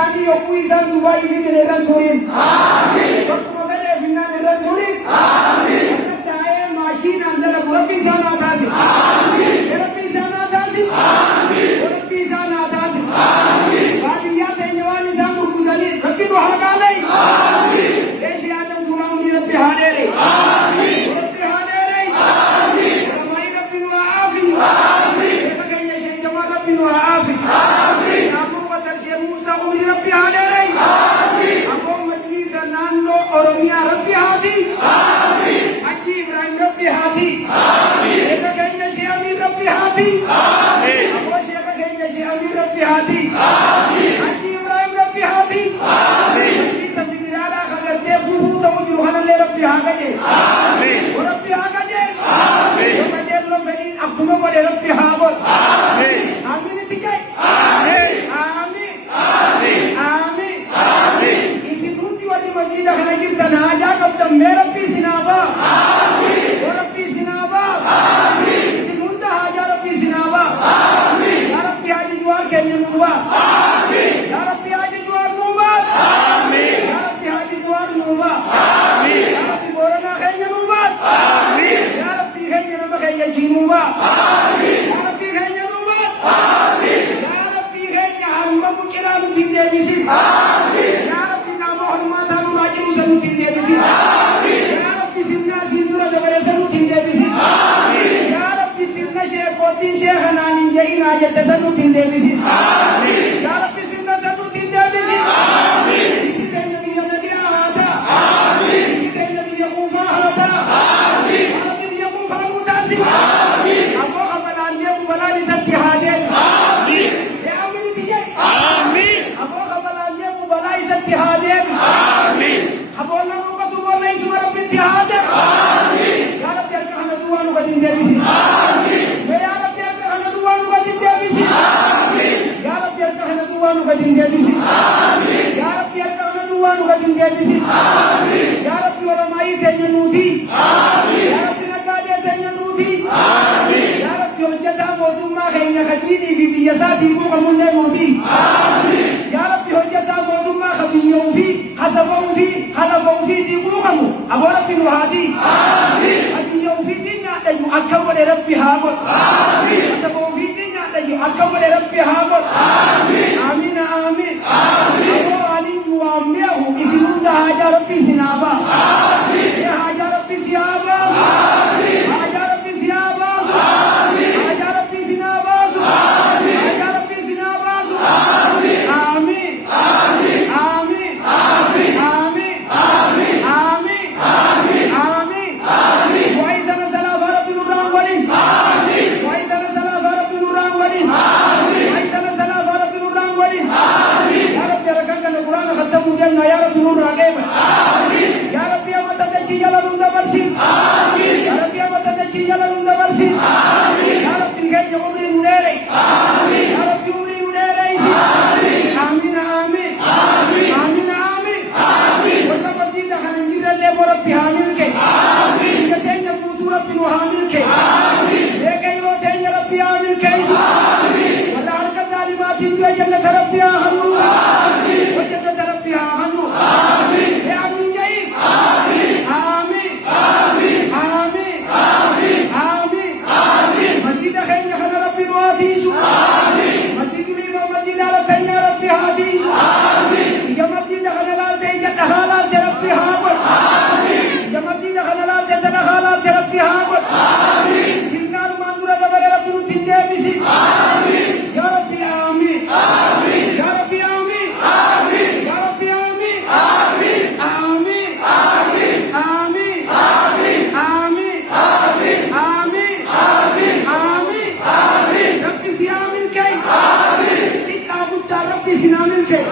isaanii yommuu isaan Dubaayii fidan irra turin. Bakkuma fedhee finnaan irra turin. Irra taa'ee maashinaan dalagu rabbi isaan haa taasi. Rabbi isaan haa taasi. Rabbi isaan haa taasi. Baadiyyaa teenya waan isaan gurgudanii rabbi nu haa gaalai. Eeshi Adam Furaawni rabbi haa dheere. Rabbi haa dheere. Ulamaa'i rabbi nu haa aafi. Eeka keenya ishee jamaa rabbi nu haa aafi. Ammoo watarshee Muusaa umri rabbi haa dheere. Ammoo majliisa naannoo Oromiyaa rabbi haati. Hajji Ibrahim rabbi haati. Eeka keenya ishee Amiin rabbi haati. Ammoo sheeka keenya ishee Amiin rabbi haati. Hajji Ibrahim rabbi haati. Majliisa federaalaa kagartee gufuu ta'uu jiru kanallee rabbi haa gaje. Rabbi haa gaje. Yoo qajeelloon fedhiin akkuma godhe rabbi haa godhe. Amiin itti jee. Isin hundi warri masjiida kana jirtan haajaa qabdan mee rabbi isin haa ba'a. Rabbi isin haa ba'a. Isin hunda haajaa rabbi isin haa ba'a. Yaa rabbi haaji juwaar keenya nuu ba'a. Yaa rabbi haaji juwaar nuu ba'a. Yaa rabbi haaji juwaar nuu ba'a. Yaa rabbi booranaa keenya nuu ba'a. Yaa rabbi keenya nama keenya ishii nuu ba'a. Yaa rabbi keenya nuu ba'a. Yaa rabbi keenya hamma buqqilaa nuti hin deebisin. Yaa rabbi qaama hormaataa nurraa jiru isa nuti hin deebisin. Yaa rabbi sirna asiin dura dabareessa nuti hin deebisin. Yaa rabbi sirna sheekootiin sheekanaan hin jedhinaa jette san nuti hin deebisin. Yaa rabbi sirna san nuti hin deebisin. Itti keenya biyya nadiyaa haa ta'a. Itti keenya biyya quufaa haa ta'a. Yaa rabbi biyya quufaa nuu taasi. Ammoo qabalaan deemu balaan isatti haa deemu. Yaa aminiti jee. Ammoo qabalaan deemu balaa isatti haa deemu. Aboonna nuqatu boonna isuma rabbitti haa deemu. Yaa rabbi harka kana duwwaa nu gadi hin deebisin. Yaa rabbi harka kana duwwaa nu gadi hin deebisin. Yaa rabbi harka kana duwwaa nu gadi hin deebisin. Yaa rabbi harka kana duwwaa nu gadi hin deebisin. Yaa rabbi olamaayii teenya nuuti. Yaa rabbi naggaadee teenya nuuti. Yaa rabbi hojjetaa mootummaa keenya kajiinii fi biyya isaatii quuqamunnee nuuti. Yaa rabbi hojjetaa mootummaa ka biyya ofii kasaba ofii kalafa ofiitii quuqamu aboo rabbi nu haati. Ka biyya ofiitiin nyaadhayu akka godhe rabbi haa godhu. Kasaba ofiitiin nyaadhayu akka godhe rabbi haa godhu. Amiina amiin. Aboo aaniin duwwaan beeku isin hunda haajaa rabbi isin haa ba'a. Haajaa rabbi si haa baasu. Haajaa rabbi si haa baasu. Haajaa rabbi isin haa baasu. Haajaa rabbi isin haa baasu. Amiin. وإذا نزل فرب نوران ولين. وإذا نزل فرب نوران ولين. وإذا نزل فرب نوران ولين. يا رب يا ركان القرآن ختموا جنة يا رب نور راقب. يا رب يا متى تجي جلال ندبرسين. يا رب يا متى تجي جلال ندبرسين. يا رب يجي عمري نداري. يا رب عمري نداري. آمين آمين. آمين آمين. والله مزيد خنجر اللي مربي حامل كي. يتين يبوتو ربي نحامل كي. لكي يروتين ربي حامل كي. والله حركة ظالمات ينجو جنة ربي آهنو. وجنة ربي آهنو. يا آمين جاي. آمين. آمين. آمين. آمين. مزيد خير خنا ربي نواتيسو. مزيد لما مزيد ربي ربي هاتيسو. يا مزيد خنا لالتي جنة حالات ربي هاول. يا مزيد خنا لالتي جنة حالات ربي هاول. سنار ماندورا دبر ربي نتندي بيسي. يا ربي آمين. يا ربي آمين. يا ربي آمين. آمين. آمين. آمين. آمين. ربي سيامين كي. تابوت ربي سيامين كي.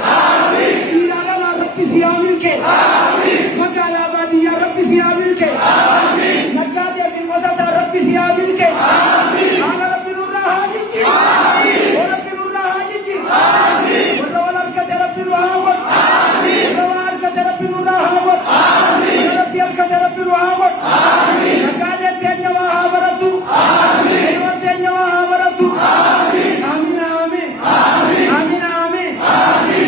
إيرانا ربي سيامين كي. مقالا بادي يا ربي سيامين كي. نقادي في وسط ربي سيامين كي. أنا ربي نور هاجي. وربي نور هاجي. وروالا ركض ربي نور هاول. وروالا ركض ربي نور هاول. ربي ركض ربي نور هاول. نقادي تيجا وهابرتو. أيوة تيجا وهابرتو. آمين آمين. آمين آمين.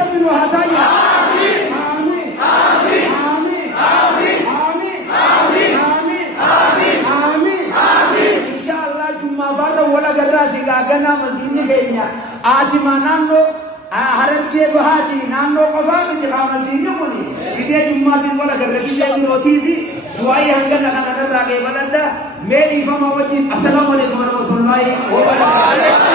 رب وهاتايا آمين آمين آمين آمين آمين آمين آمين آمين آمين إن شاء الله جمعة فرد ولا جراسي كأنا مزيني كينيا آسما نانو هرجي بهاتي نانو قفا بتقام مزيني كوني إذا جمعة ولا جراسي إذا نوتيسي دعائي هنگنا كنا نراقي بلدا ميلي فما وجين السلام عليكم ورحمة الله وبركاته